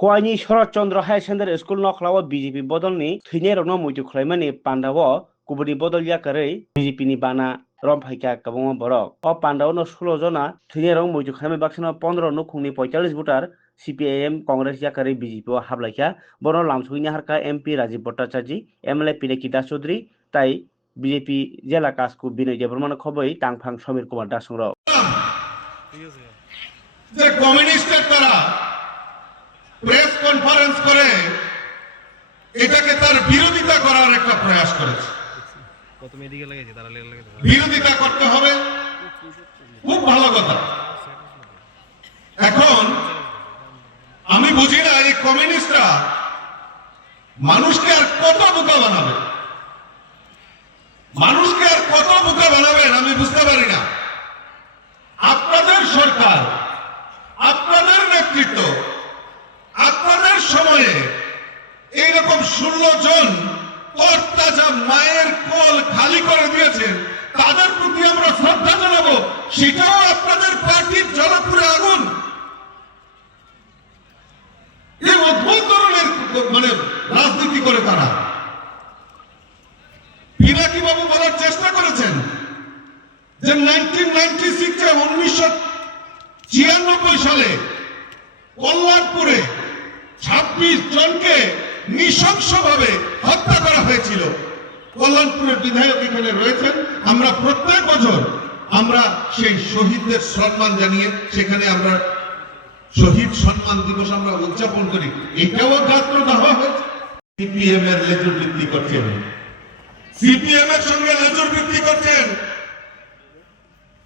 খোয়াইনি Saratchandra higher secondary school নখলাও BJP বদলनि थैनाय रनो मुइतु खलायमानि पान्डाव कुबुनि बदल याकारै बिजेपि नि बाना रमफाइका कबंग बरक अ पान्डाव न 16 जना थैनाय रं मुइतु खलायमाय बाक्सना 15 no खुंनि 45 voter CPIM Congress याकारै BJP ओ हाबलायखा बनो लामसुइनि हारका एमपी राजीव भट्टाचार्य एमएलए पिनाकी दास चौधरी ताई बिजेपि जिला कासकु बिनय देबरमान खबै टांगफां समीर कुमार दासंर যে কমিউনিস্টের তারা প্রেস কনফারেন্স করে এটাকে তার বিরোধিতা করার একটা প্রয়াস করেছে। বিরোধিতা করতে হবে, খুব ভালো কথা। এখন আমি বুঝি না এই কমিউনিস্টরা মানুষকে আর কত বোকা বানাবে, মানুষকে আর কত বোকা বানাবেন আমি বুঝতে পারি না। আপনাদের সরকার, আপনাদের নেতৃত্ব, আপনাদের সময়ে এইরকম 16 জন তরতাজা মায়ের কোল খালি করে দিয়েছেন, তাদের প্রতি আমরা শ্রদ্ধা জানাবো। সেটাও আপনাদের পার্টির জনপুরে আগুন। এই অদ্ভুত ধরনের মানে রাজনীতি করে তারা। পিনাকি বাবু বলার চেষ্টা করেছেন যে 1996 সালে কল্যাণপুরে 26 জনকে নৃশংসভাবে হত্যা করা হয়েছিল। কল্যাণপুরের বিধায়ক এখানে রয়েছেন। আমরা প্রত্যেক বছর আমরা সেই শহীদদের সম্মান জানিয়ে সেখানে আমরা শহীদ সম্মান দিবস আমরা উদযাপন করি। এটাও গাত্র দেওয়া হয়েছে। সিপিএম এর লেজুর বৃদ্ধি করছেন, সিপিএম এর সঙ্গে লেজুর বৃদ্ধি করছেন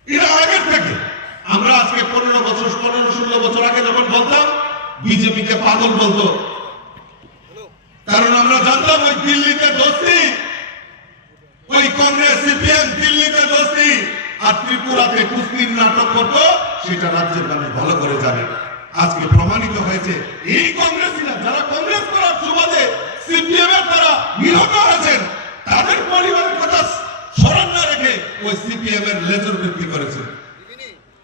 এরা আগের থেকে। আমরা আজকে 15-16 বছর আগে যখন বলতাম বিজেপি কে পাগল বলতো, কারণ আমরা জানতাম ওই দিল্লিতে দোস্তি, ওই কংগ্রেস সিপিএম দিল্লিতে দোস্তি আর ত্রিপুরাতে কুস্তির নাটক করতো, সেটা রাজ্যের মানুষ ভালো করে জানে। আজকে প্রমাণিত হয়েছে এই কংগ্রেসীরা যারা কংগ্রেস করার সুবাদে সিপিএম এর দ্বারা নিহত হয়েছেন, তাদের পরিবারের কথা স্মরণ না রেখে ওই সিপিএম এর লেজুর বৃদ্ধি করেছে,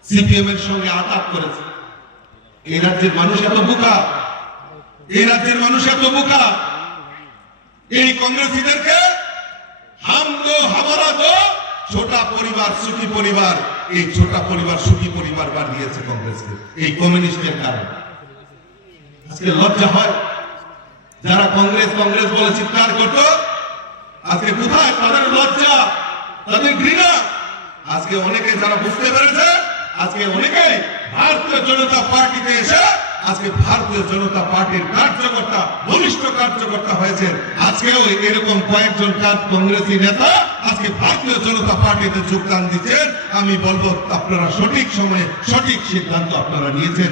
সিপিএম এর সঙ্গে আতাপ করেছে। এই রাজ্যের মানুষ এত বোকা, এই রাজ্যের মানুষ এত বোকা। এই কংগ্রেসীদেরকে হাম দো হামারা দো ছোটা পরিবার সুখী পরিবার, এই ছোটা পরিবার সুখী পরিবার বানিয়েছে কংগ্রেসকে এই কমিউনিস্টের কারণে। আজকে লজ্জা হয় যারা কংগ্রেস কংগ্রেস বলে চিৎকার করতো, আজকে কোথায় তাদের লজ্জা, তাদের ঘৃণা? আজকে অনেকে যারা বুঝতে পেরেছে, আজকে অনেকেই ভারতীয় জনতা পার্টিতে এসে আজকে ভারতীয় জনতা পার্টির কার্যকর্তা, বলিষ্ঠ কার্যকর্তা হয়েছেন। আজকেও এরকম কয়েকজন কংগ্রেসী নেতা আজকে ভারতীয় জনতা পার্টিতে যোগদান দিচ্ছেন। আমি বলবো আপনারা সঠিক সময়ে সঠিক সিদ্ধান্ত আপনারা নিয়েছেন।